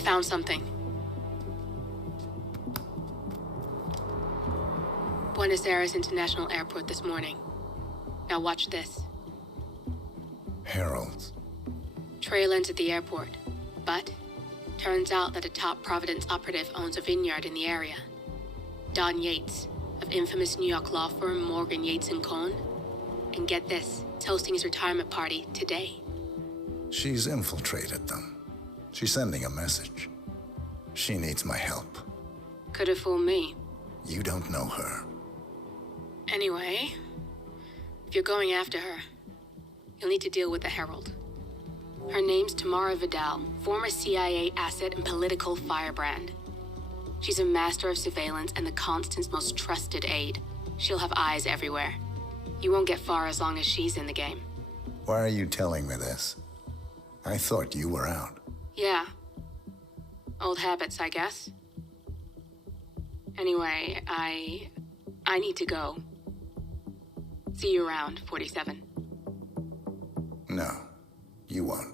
found something. Buenos Aires International Airport this morning. Now watch this. Heralds. Trail ends at the airport, but turns out that a top Providence operative owns a vineyard in the area. Don Yates, of infamous New York law firm Morgan, Yates & Cohn. And get this, it's hosting his retirement party today. She's infiltrated them. She's sending a message. She needs my help. Could have fooled me. You don't know her. Anyway, if you're going after her, you'll need to deal with the Herald. Her name's Tamara Vidal, former CIA asset and political firebrand. She's a master of surveillance and the Constant's most trusted aide. She'll have eyes everywhere. You won't get far as long as she's in the game. Why are you telling me this? I thought you were out. Yeah. Old habits, I guess. Anyway, I need to go. See you around, 47. No, you won't.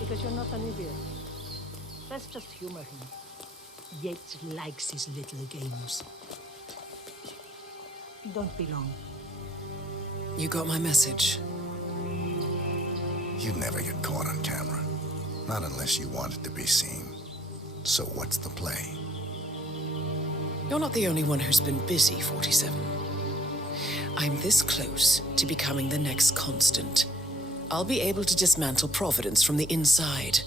Because you're not an idiot. Let's just humor him. Yates likes his little games. Don't be long. You got my message. You'd never get caught on camera. Not unless you wanted to be seen. So what's the play? You're not the only one who's been busy, 47. I'm this close to becoming the next Constant. I'll be able to dismantle Providence from the inside.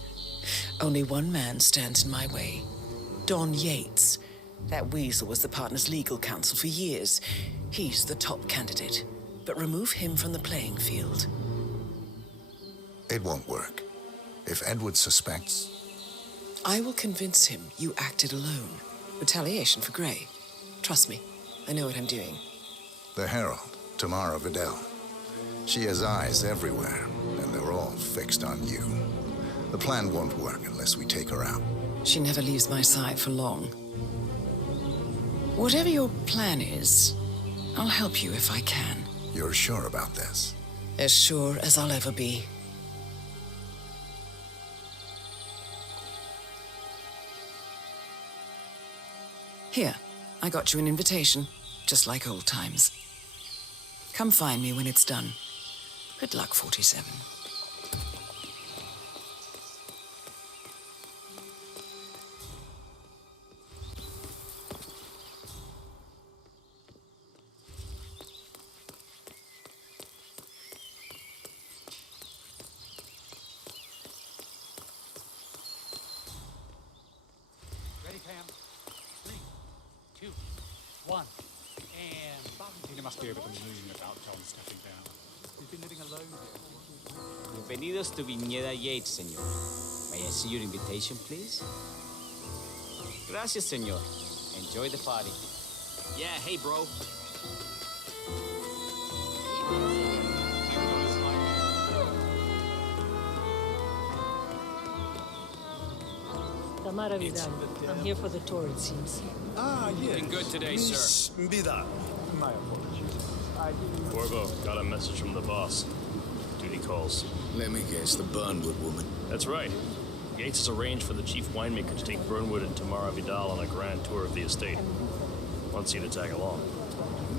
Only one man stands in my way. Don Yates. That weasel was the partner's legal counsel for years. He's the top candidate. But remove him from the playing field. It won't work. If Edward suspects... I will convince him you acted alone. Retaliation for Gray. Trust me, I know what I'm doing. The Herald, Tamara Vidal. She has eyes everywhere, and they're all fixed on you. The plan won't work unless we take her out. She never leaves my side for long. Whatever your plan is, I'll help you if I can. You're sure about this? As sure as I'll ever be. Here, I got you an invitation, just like old times. Come find me when it's done. Good luck, 47. Ready, Pam? 3, 2, 1, and button. Tina must be a bit amusing about John stepping down. He's been living alone here. Bienvenidos to Viñeda Yates, señor. May I see your invitation, please? Gracias, señor. Enjoy the party. Yeah, hey, bro. Tamara Vidal. I'm here for the tour, it seems. Ah, yes. Been good today, Miss sir. Vidal. My apologies. Corvo, got a message from the boss. Duty calls. Let me guess, the Burnwood woman. That's right. Yates has arranged for the chief winemaker to take Burnwood and Tamara Vidal on a grand tour of the estate. Wants you to tag along.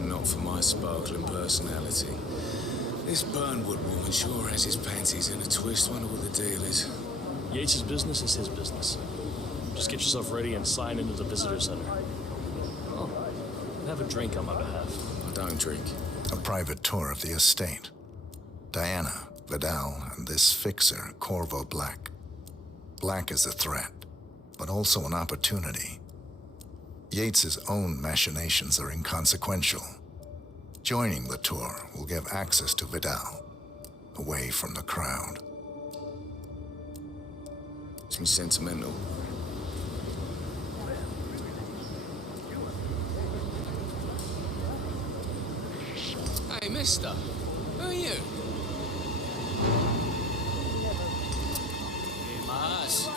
Not for my sparkling personality. This Burnwood woman sure has his panties in a twist. Wonder what the deal is. Yates' business is his business. Just get yourself ready and sign into the visitor center. Oh, have a drink on my behalf. I don't drink. A private tour of the estate. Diana, Vidal and this fixer, Corvo Black. Black is a threat, but also an opportunity. Yates's own machinations are inconsequential. Joining the tour will give access to Vidal, away from the crowd. Seems sentimental. Hey, mister. Who are you? ¿Qué más?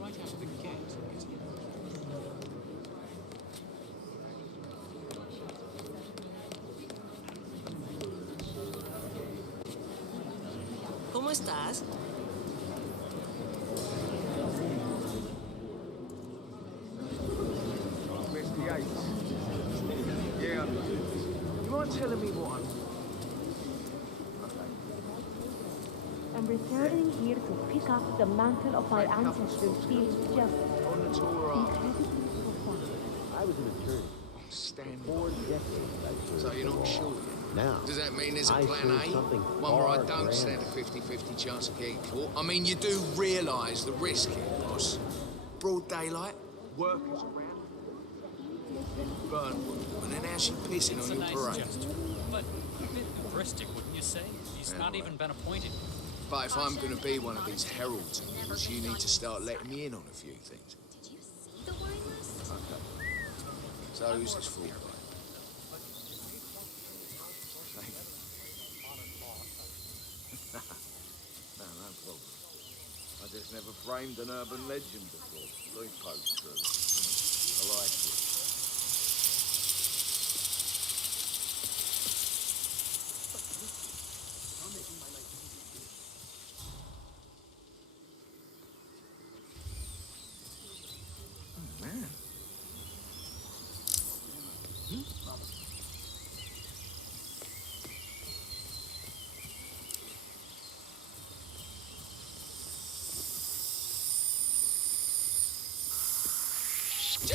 Right out of the gate. ¿Cómo estás? Yeah. You mind telling me what I'm returning here to pick up the mantle of my ancestors feels just on the tour incredibly profound. I was an attorney. stand 4 decades. So you're not sure? Now, Does that mean there's a I plan serve A? something One where I far don't stand a grander. 50-50 chance of getting caught? I mean, you do realise the risk here, boss. Broad daylight, workers around. Burnwood, and then how's she pissing It's on a your nice parade? gesture, but a bit hubristic, wouldn't you say? He's not even been appointed. But if I'm going to be one of these heralds, you need to start letting me in on a few things. Did you see the wine list? Okay. So who's this for? No problem. I just never framed an urban legend before. Very post-true. I like it. Oh, man. But he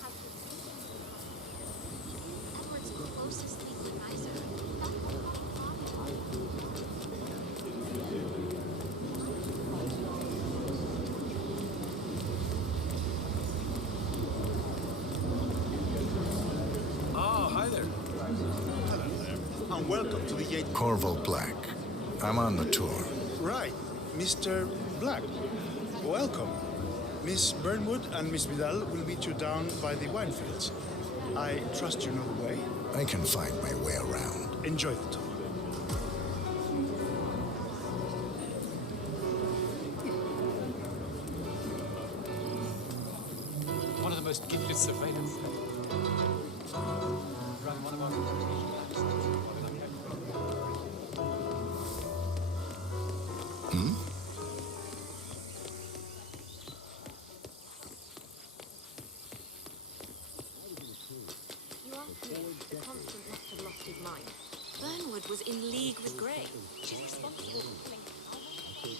has been sleeping so long. Even Edward's closest legal advisor. That won't have a problem. Oh, hi there. Hello there. And welcome to the Yates. Corvo Black. I'm on the tour. Right, Mr. Black. Welcome. Miss Burnwood and Miss Vidal will meet you down by the wine fields. I trust you know the way. I can find my way around. Enjoy the tour. One of the most gifted surveillance. Run one of our You asked me. The Constant must have lost his mind. Burnwood was in league with Grey. She's responsible for killing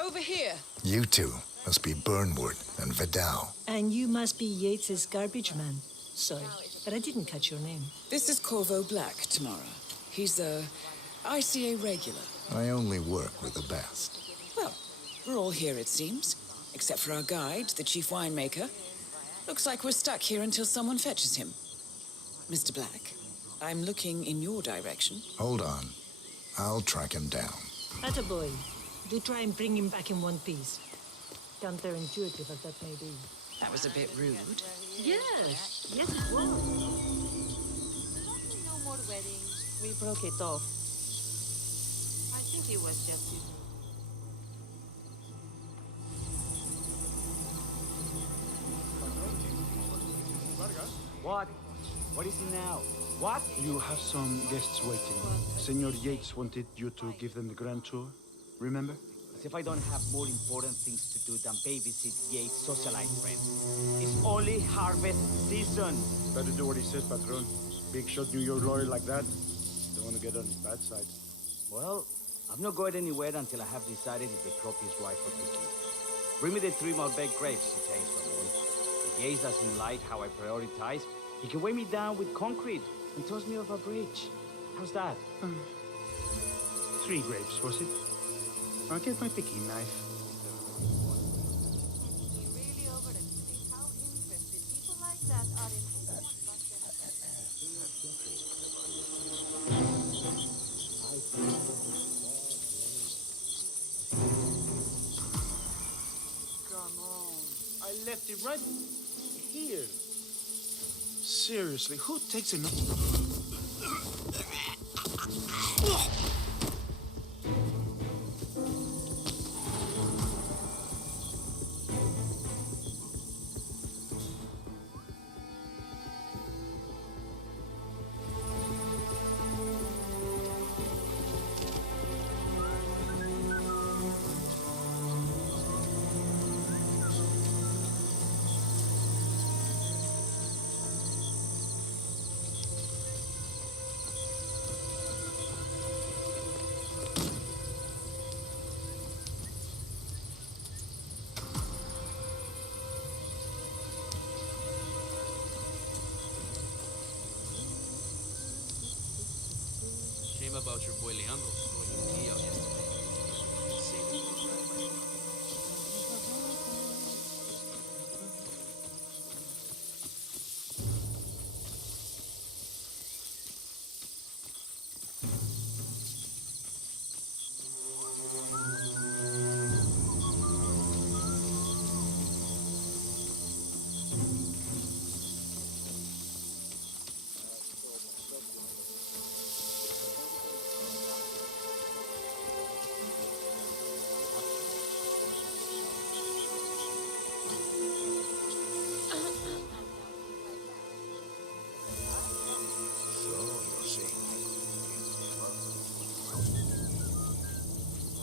Over here. You two must be Burnwood and Vidal. And you must be Yates's garbage man. Sorry, but I didn't catch your name. This is Corvo Black, Tamara. He's a ICA regular. I only work with the best. Well, we're all here, it seems. Except for our guide, the chief winemaker. Looks like we're stuck here until someone fetches him. Mr. Black, I'm looking in your direction. Hold on. I'll track him down. Attaboy. Do try and bring him back in one piece. Counterintuitive as that may be. That was a bit rude. Yes, it was. no more weddings. We broke it off. think he was just using. What? What is it now? What? You have some guests waiting. Senor Yates wanted you to give them the grand tour. Remember? As if I don't have more important things to do than babysit Yates' socialite friends. It's only harvest season. Better do what he says, Patron. Big shot New York lawyer like that. Don't want to get on his bad side. Well, I'm not going anywhere until I have decided if the crop is right for picking. Bring me the 3 Malbec grapes, he says, Ramon. If Yates doesn't like how I prioritize, he can weigh me down with concrete and toss me off a bridge. How's that? 3 grapes, was it? I'll get my picking knife. You really overestimate how interested people like that are in Come on. I left it right here. Seriously, who takes enough? Shame about your boy Leandro throwing your key out yesterday.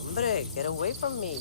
Hombre, get away from me.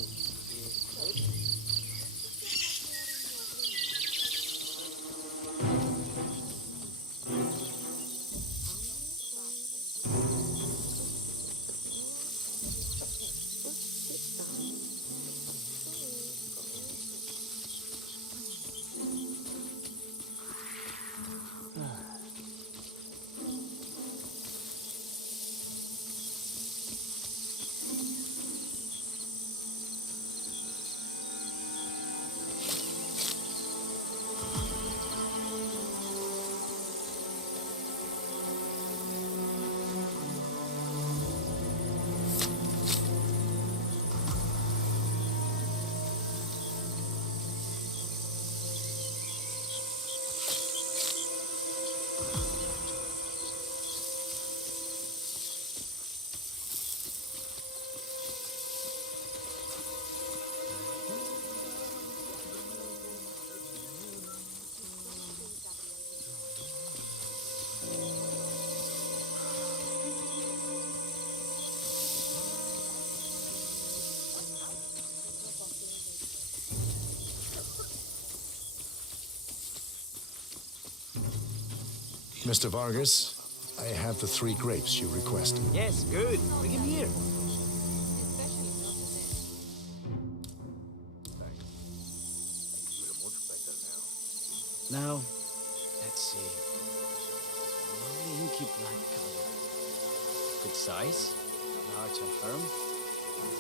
Mr. Vargas, I have the 3 grapes you requested. Yes, good. Bring him here. Now, let's see. Lovely inky black color. Good size, large and firm.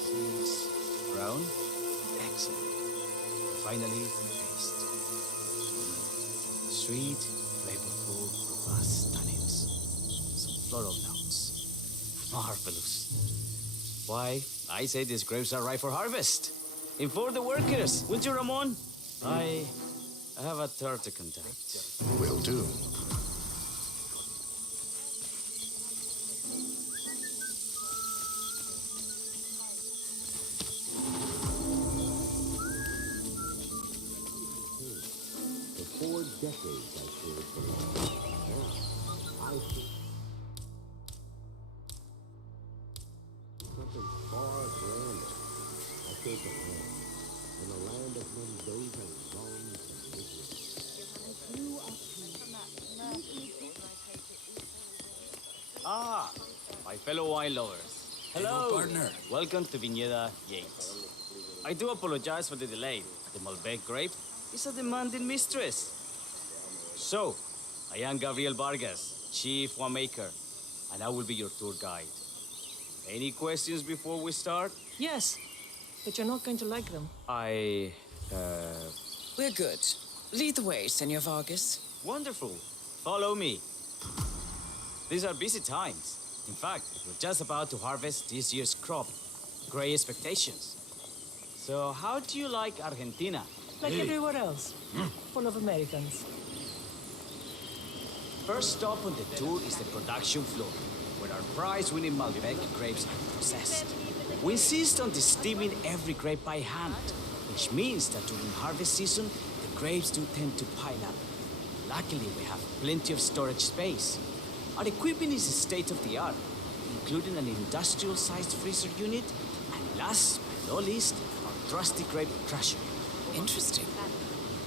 Seeds brown. Excellent. Finally, taste. Sweet, flavorful, robust tannins. Some floral notes. Marvelous. Why, I say these grapes are ripe for harvest. Inform the workers, will you, Ramon? I have a third to contact. Will do. escape the land. In the land of men, those are wrongs and misery. Ah, my fellow wine lovers. Hello, partner. Welcome to Viñeda Yates. I do apologize for the delay. The Malbec grape is a demanding mistress. So, I am Gabriel Vargas, Chief Winemaker, and I will be your tour guide. Any questions before we start? Yes, but you're not going to like them. We're good. Lead the way, Senor Vargas. Wonderful. Follow me. These are busy times. In fact, we're just about to harvest this year's crop. Great expectations. So, how do you like Argentina? Like everywhere else. Full of Americans. First stop on the tour is the production floor, where our prize-winning Malbec grapes are processed. We insist on steaming every grape by hand, which means that during harvest season, the grapes do tend to pile up. Luckily, we have plenty of storage space. Our equipment is state-of-the-art, including an industrial-sized freezer unit, and last but not least, our trusty grape crusher. Interesting.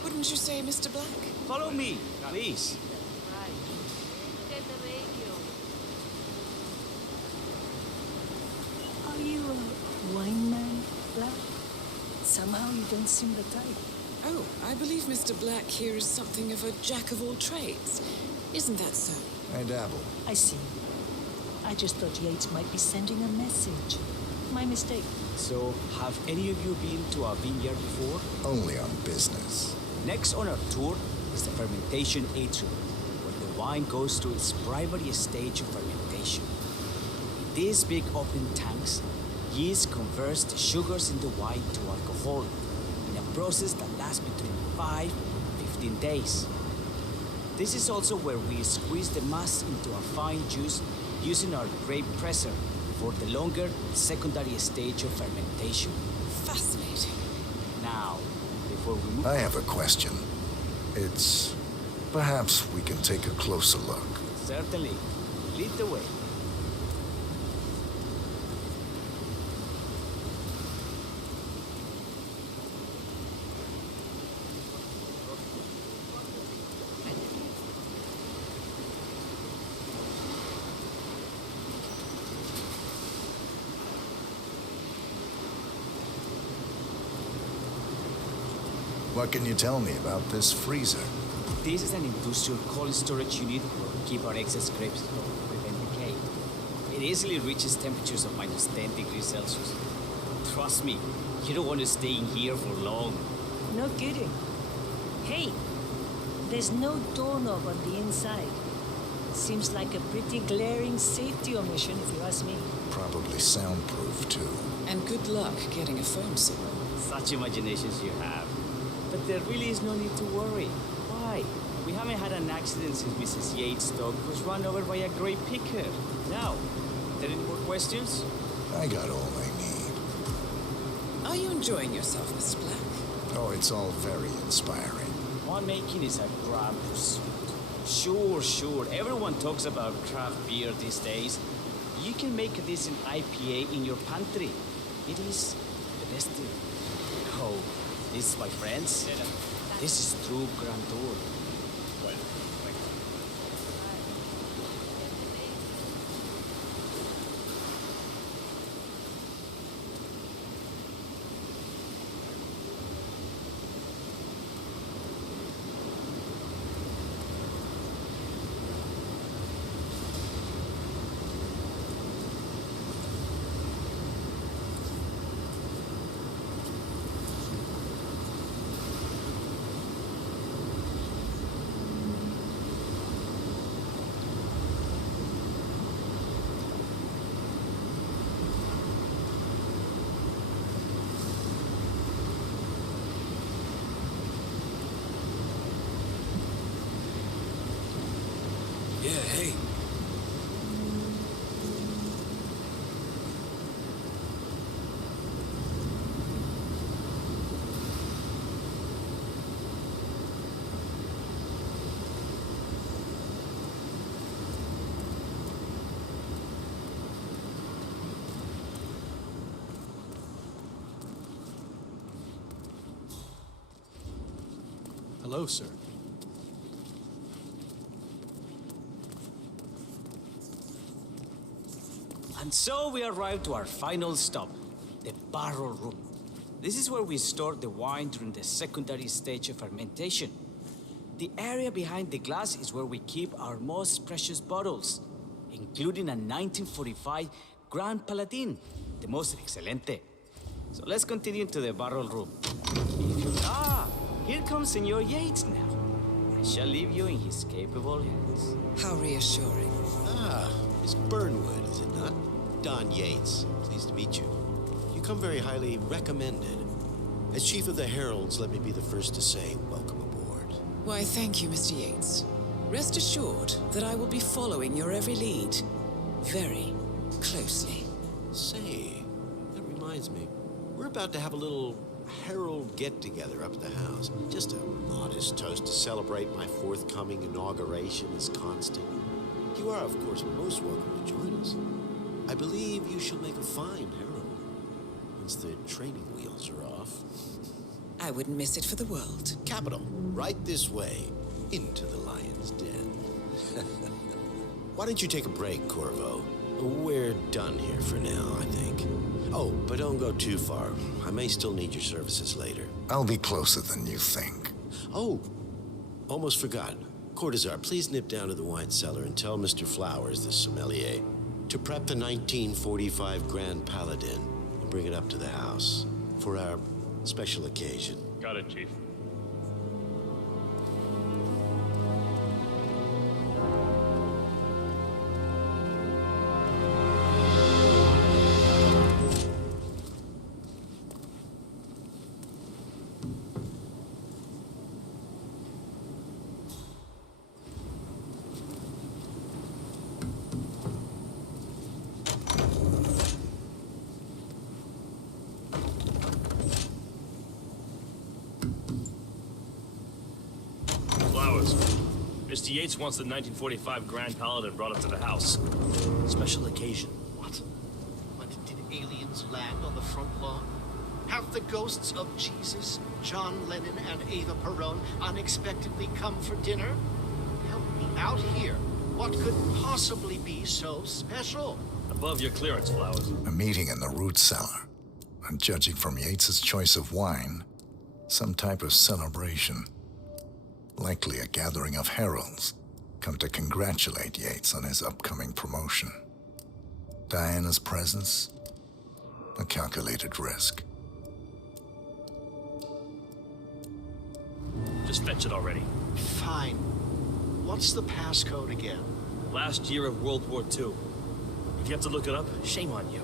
Wouldn't you say, Mr. Black? Follow me, please. Are you a wine man, Black? Somehow you don't seem the type. Oh, I believe Mr. Black here is something of a jack of all trades. Isn't that so? I dabble. I see. I just thought Yates might be sending a message. My mistake. So, have any of you been to a vineyard before? Only on business. Next on our tour is the fermentation atrium, where the wine goes through its primary stage of fermentation. In these big open tanks, yeast converts the sugars in the wine to alcohol, in a process that lasts between 5 and 15 days. This is also where we squeeze the mass into a fine juice using our grape presser for the longer secondary stage of fermentation. Fascinating. Now, before we move... I have a question. It's... perhaps we can take a closer look. Certainly. Lead the way. What can you tell me about this freezer? This is an industrial cold storage unit where we keep our excess grapes to prevent decay. It easily reaches temperatures of minus 10 degrees Celsius. Trust me, you don't want to stay in here for long. No kidding. Hey, there's no doorknob on the inside. Seems like a pretty glaring safety omission, if you ask me. Probably soundproof, too. And good luck getting a phone signal. Such imaginations you have. But there really is no need to worry. Why? We haven't had an accident since Mrs. Yates' dog was run over by a grape picker. Now, are there any more questions? I got all I need. Are you enjoying yourself, Mr. Black? Oh, it's all very inspiring. Winemaking is a grand pursuit. Sure. Everyone talks about craft beer these days. You can make a decent IPA in your pantry. It is the best thing. Oh, this, my friends, this is true grandeur. Hello, sir. And so we arrived to our final stop, the barrel room. This is where we store the wine during the secondary stage of fermentation. The area behind the glass is where we keep our most precious bottles, including a 1945 Grand Paladin, the most excelente. So let's continue to the barrel room. Here comes Senor Yates now. I shall leave you in his capable hands. How reassuring. Ah, Miss Burnwood, is it not? Don Yates. Pleased to meet you. You come very highly recommended. As Chief of the Heralds, let me be the first to say welcome aboard. Why, thank you, Mr. Yates. Rest assured that I will be following your every lead very closely. Say, that reminds me. We're about to have a little Herald get-together up at the house. Just a modest toast to celebrate my forthcoming inauguration as Constant. You are, of course, most welcome to join us. I believe you shall make a fine Herald once the training wheels are off. I wouldn't miss it for the world. Capital. Right this way, into the lion's den. Why don't you take a break, Corvo? We're done here for now, I think. Oh, but don't go too far. I may still need your services later. I'll be closer than you think. Oh, almost forgot. Cortazar, please nip down to the wine cellar and tell Mr. Flowers, the sommelier, to prep the 1945 Grand Paladin and bring it up to the house for our special occasion. Got it, Chief. Mr. Yates wants the 1945 Grand Paladin brought up to the house. Special occasion. What? But did aliens land on the front lawn? Have the ghosts of Jesus, John Lennon, and Eva Peron unexpectedly come for dinner? Help me out here. What could possibly be so special? Above your clearance, Flowers. A meeting in the root cellar. And judging from Yates's choice of wine, some type of celebration. Likely a gathering of heralds come to congratulate Yates on his upcoming promotion. Diana's presence, a calculated risk. Just fetch it already. Fine. What's the passcode again? Last year of World War II. If you have to look it up, shame on you.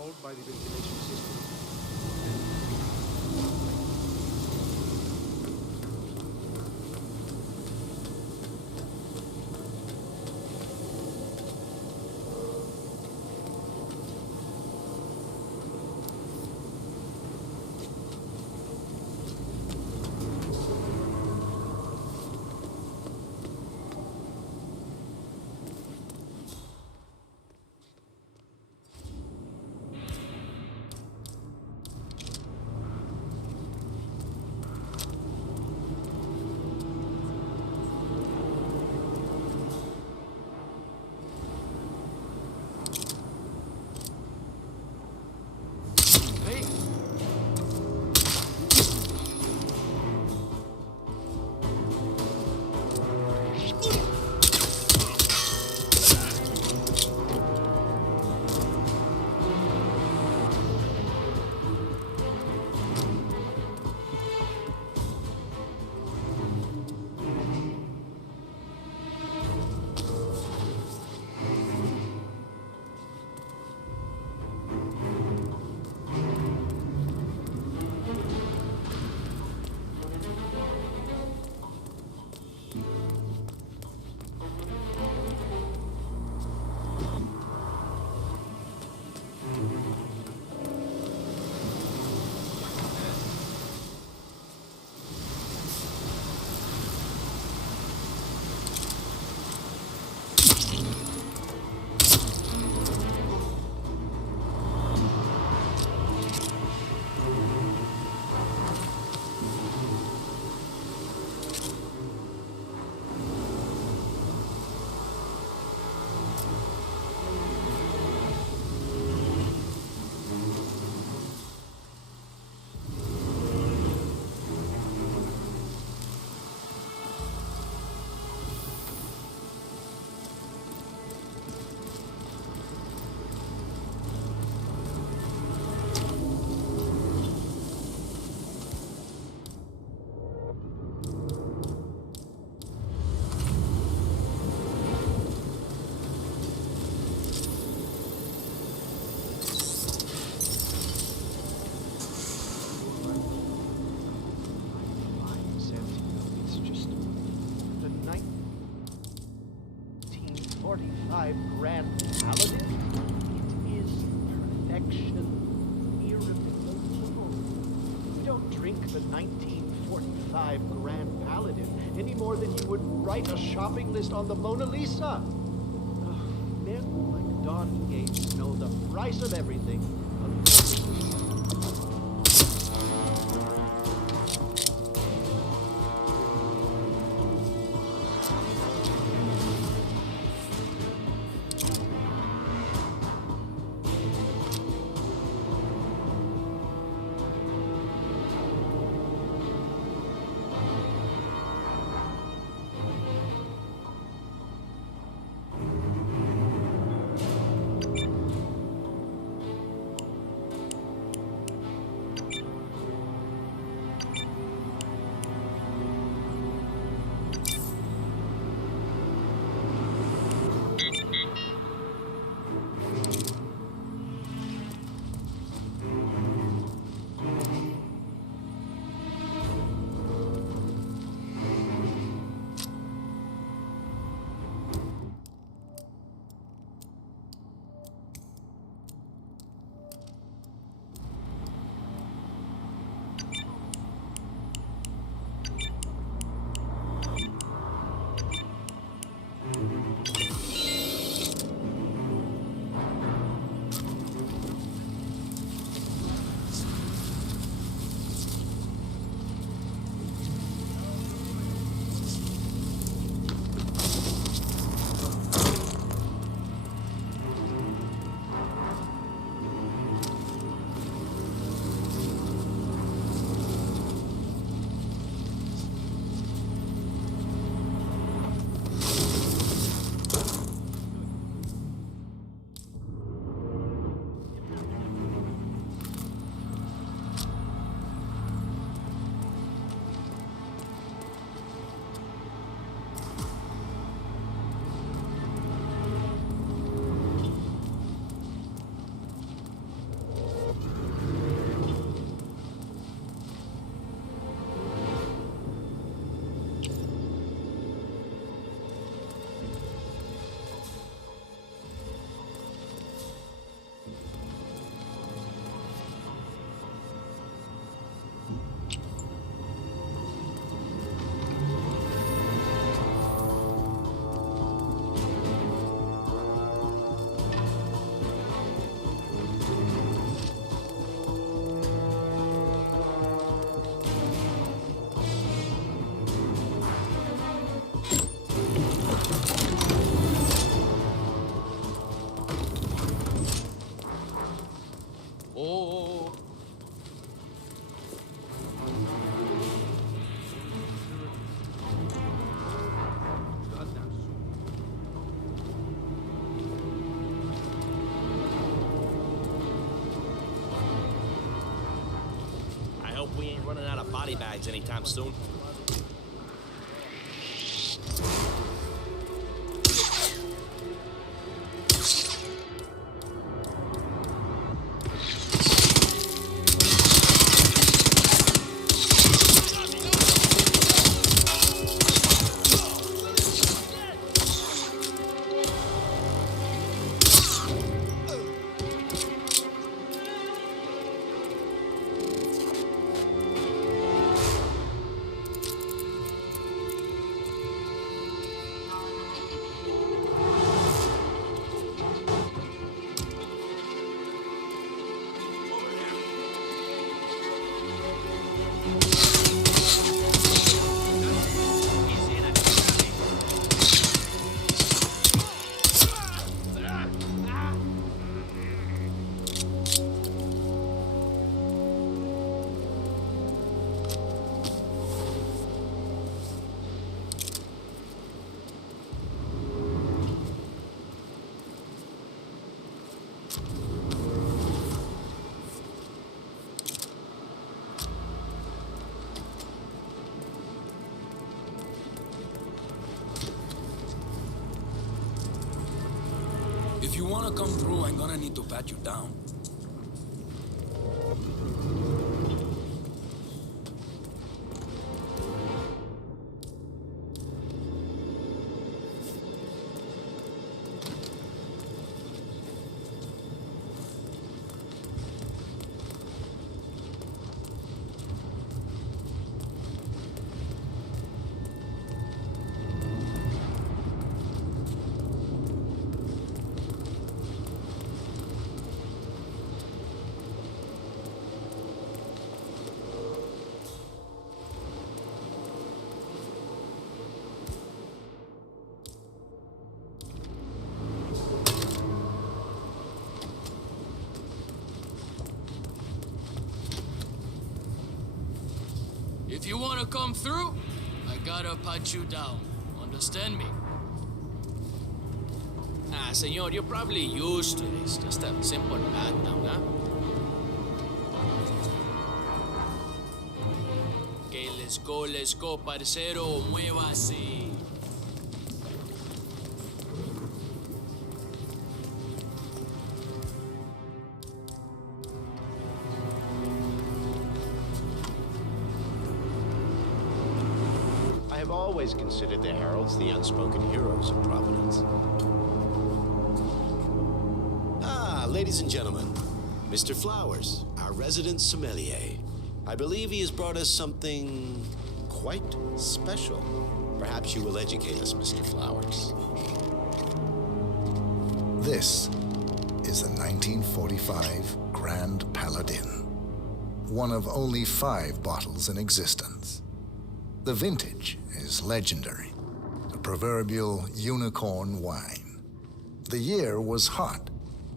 controlled by the ventilation system. Grand Paladin? It is perfection, irreplaceable. You don't drink the 1945 Grand Paladin any more than you would write a shopping list on the Mona Lisa. Men like Don Yates know the price of everything. Oh. I hope we ain't running out of body bags anytime soon. If you want to come through, I'm gonna need to pat you down. If you want to come through, I gotta pat you down. Understand me? Ah, senor, you're probably used to this. Just a simple pat down, huh? Okay, let's go, parcero. Muévase. I have always considered the heralds the unspoken heroes of Providence. Ah, ladies and gentlemen, Mr. Flowers, our resident sommelier. I believe he has brought us something quite special. Perhaps you will educate us, Mr. Flowers. This is the 1945 Grand Paladin, one of only 5 bottles in existence. The vintage is legendary, a proverbial unicorn wine. The year was hot,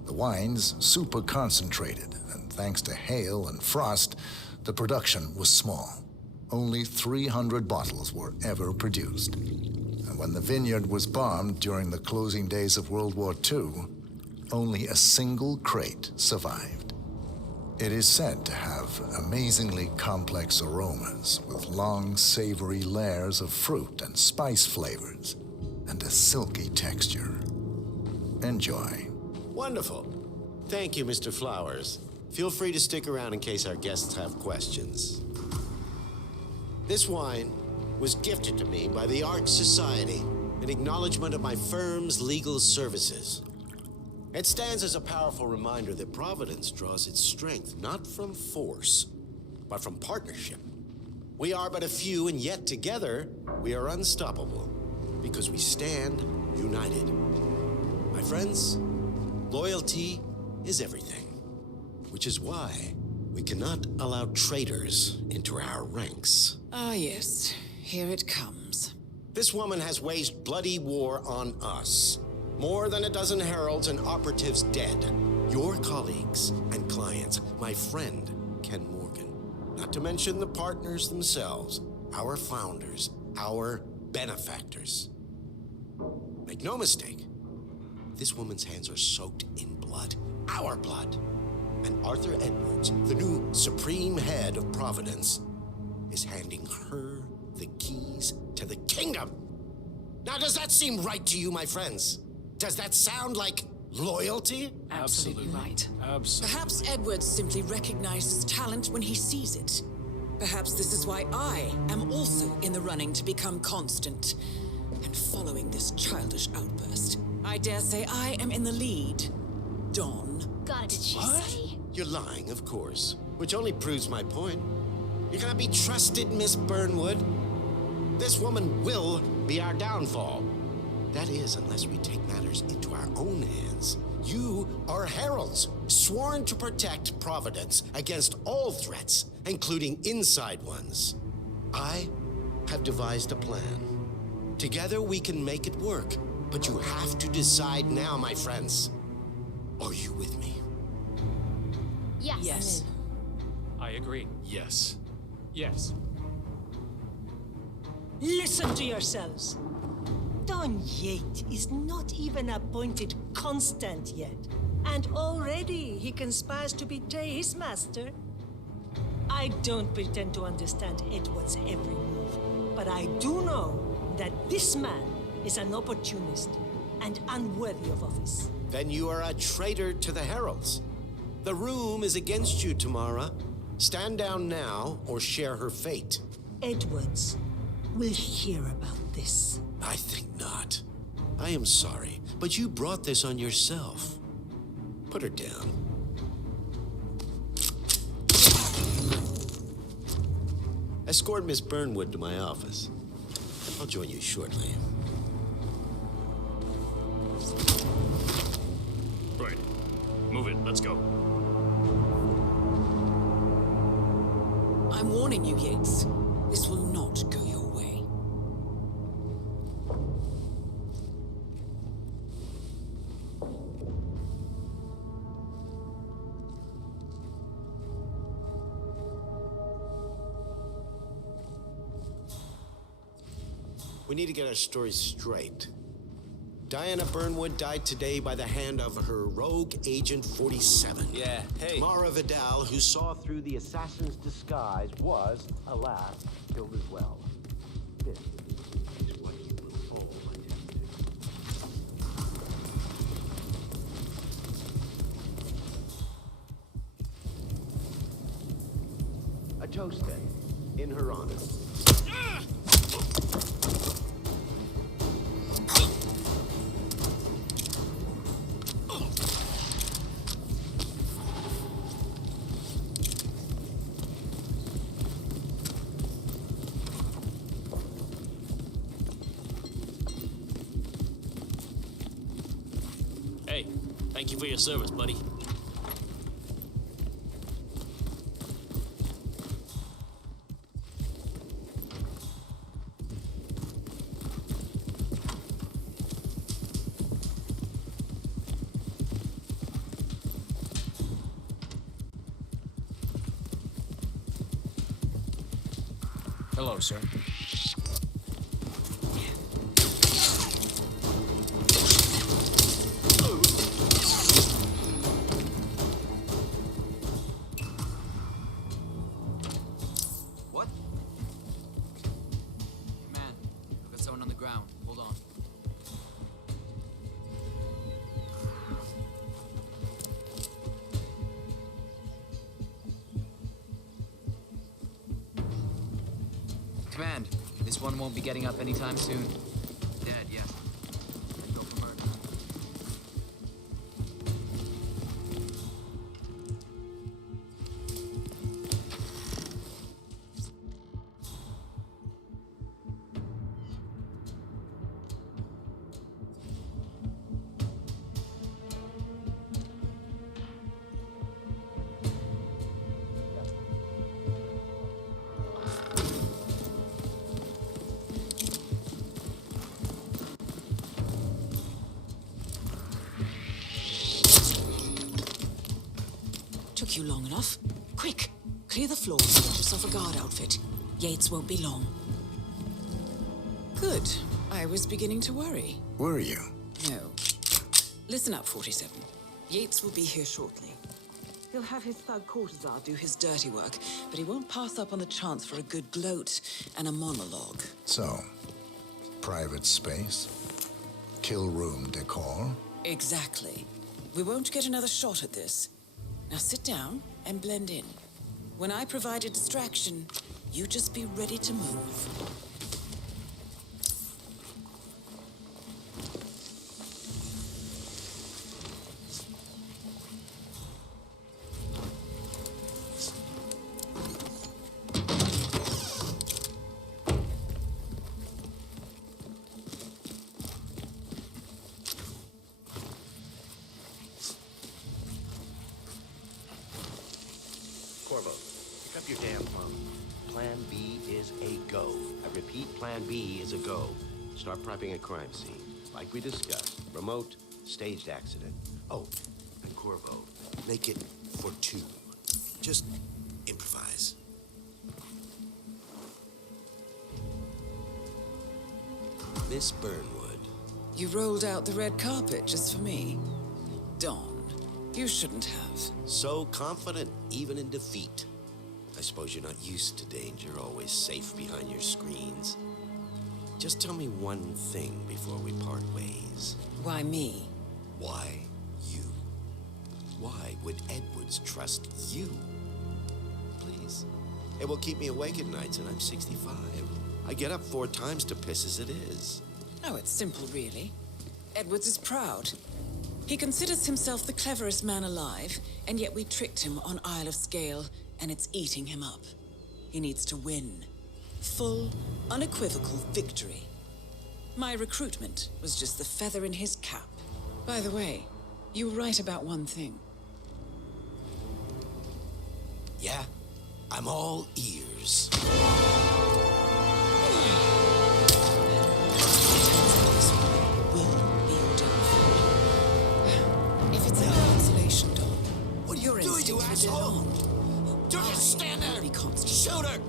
the wine's super concentrated, and thanks to hail and frost, the production was small. Only 300 bottles were ever produced. And when the vineyard was bombed during the closing days of World War II, only a single crate survived. It is said to have amazingly complex aromas with long, savory layers of fruit and spice flavors, and a silky texture. Enjoy. Wonderful. Thank you, Mr. Flowers. Feel free to stick around in case our guests have questions. This wine was gifted to me by the Art Society in acknowledgement of my firm's legal services. It stands as a powerful reminder that Providence draws its strength not from force, but from partnership. We are but a few, and yet together we are unstoppable because we stand united. My friends, loyalty is everything, which is why we cannot allow traitors into our ranks. Ah, yes. Here it comes. This woman has waged bloody war on us. More than a dozen heralds and operatives dead. Your colleagues and clients, my friend, Ken Morgan. Not to mention the partners themselves, our founders, our benefactors. Make no mistake, this woman's hands are soaked in blood, our blood. And Arthur Edwards, the new supreme head of Providence, is handing her the keys to the kingdom. Now, does that seem right to you, my friends? Does that sound like loyalty? Absolutely right. Absolutely. Perhaps Edwards simply recognizes talent when he sees it. Perhaps this is why I am also in the running to become constant. And following this childish outburst, I dare say I am in the lead. Dawn. God, did she say? You're lying, of course, which only proves my point. You're gonna be trusted, Miss Burnwood. This woman will be our downfall. That is, unless we take matters into our own hands. You are heralds, sworn to protect Providence against all threats, including inside ones. I have devised a plan. Together we can make it work, but you have to decide now, my friends. Are you with me? Yes. Yes. I agree. Yes. Yes. Listen to yourselves. Don Yates is not even appointed constant yet, and already he conspires to betray his master. I don't pretend to understand Edward's every move, but I do know that this man is an opportunist and unworthy of office. Then you are a traitor to the heralds. The room is against you, Tamara. Stand down now or share her fate. Edwards will hear about this. I think not. I am sorry, but you brought this on yourself. Put her down. Escort Miss Burnwood to my office. I'll join you shortly. Right. Move it. Let's go. I'm warning you, Yates. This will not go your way. We need to get our stories straight. Diana Burnwood died today by the hand of her rogue Agent 47. Yeah, hey. Mara Vidal, who saw through the assassin's disguise, was, alas, killed as well. This is what you will all attend to. A toast, then, in her honor. Hey, thank you for your service, buddy. Hello, sir. What? Man, I've got someone on the ground. Hold on. Command, this one won't be getting up anytime soon. Dead, yes. Go for murder. took you long enough. Quick, clear the floor and get yourself a guard outfit. Yates won't be long. Good. I was beginning to worry. Were you? No. Listen up, 47. Yates will be here shortly. He'll have his thug Cortazar do his dirty work, but he won't pass up on the chance for a good gloat and a monologue. So, private space? Kill room decor? Exactly. We won't get another shot at this. Now sit down and blend in. When I provide a distraction, you just be ready to move. Corvo, pick up your damn phone. Plan B is a go. I repeat, Plan B is a go. Start prepping a crime scene. Like we discussed, remote, staged accident. Oh, and Corvo, make it for two. Just improvise. Miss Burnwood. You rolled out the red carpet just for me. Dawn, you shouldn't have. So confident, even in defeat. I suppose you're not used to danger, always safe behind your screens. Just tell me one thing before we part ways. Why me? Why you? Why would Edwards trust you? Please. It will keep me awake at nights, and I'm 65. I get up 4 times to piss as it is. Oh, it's simple, really. Edwards is proud. He considers himself the cleverest man alive, and yet we tricked him on Isle of Scale, and it's eating him up. He needs to win. Full, unequivocal victory. My recruitment was just the feather in his cap. By the way, you were right about one thing. Yeah? I'm all ears. If it's any consolation, Dawn, What are you doing, you asshole? Don't just stand there! Be constant. Shoot her!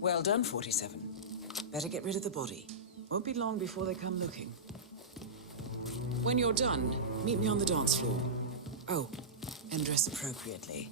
Well done, 47. Better get rid of the body. Won't be long before they come looking. When you're done, meet me on the dance floor. Oh, and dress appropriately.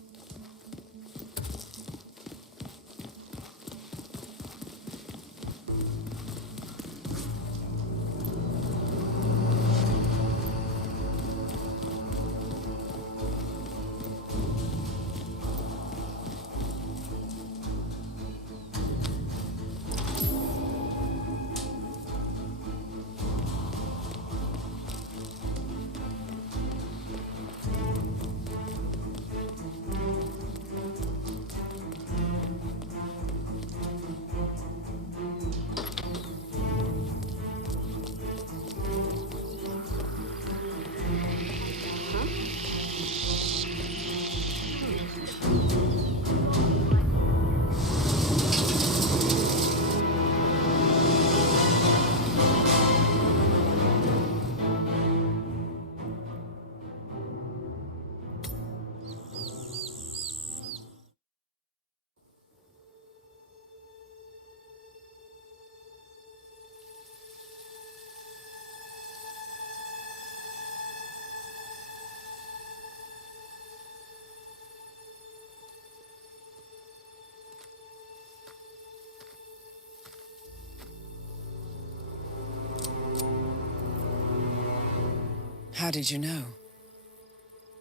How did you know?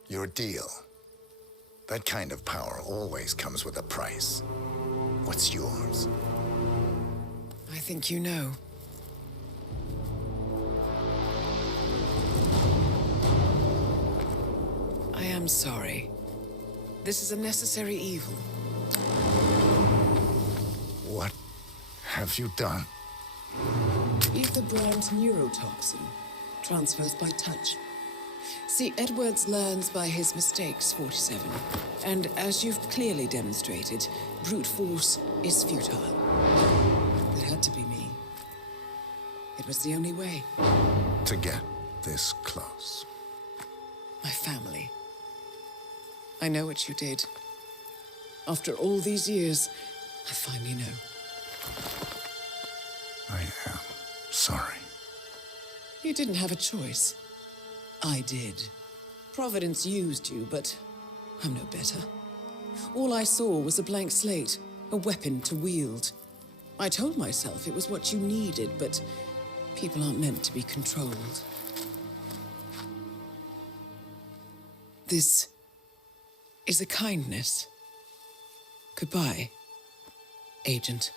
Your deal. That kind of power always comes with a price. What's yours? I think you know. I am sorry. This is a necessary evil. What have you done? Ether brand neurotoxin. transfers by touch. See, Edwards learns by his mistakes, 47. And as you've clearly demonstrated, brute force is futile. It had to be me. It was the only way. To get this close. My family. I know what you did. After all these years, I finally know. I am sorry. You didn't have a choice. I did. Providence used you, but I'm no better. All I saw was a blank slate, a weapon to wield. I told myself it was what you needed, but people aren't meant to be controlled. This is a kindness. Goodbye, Agent.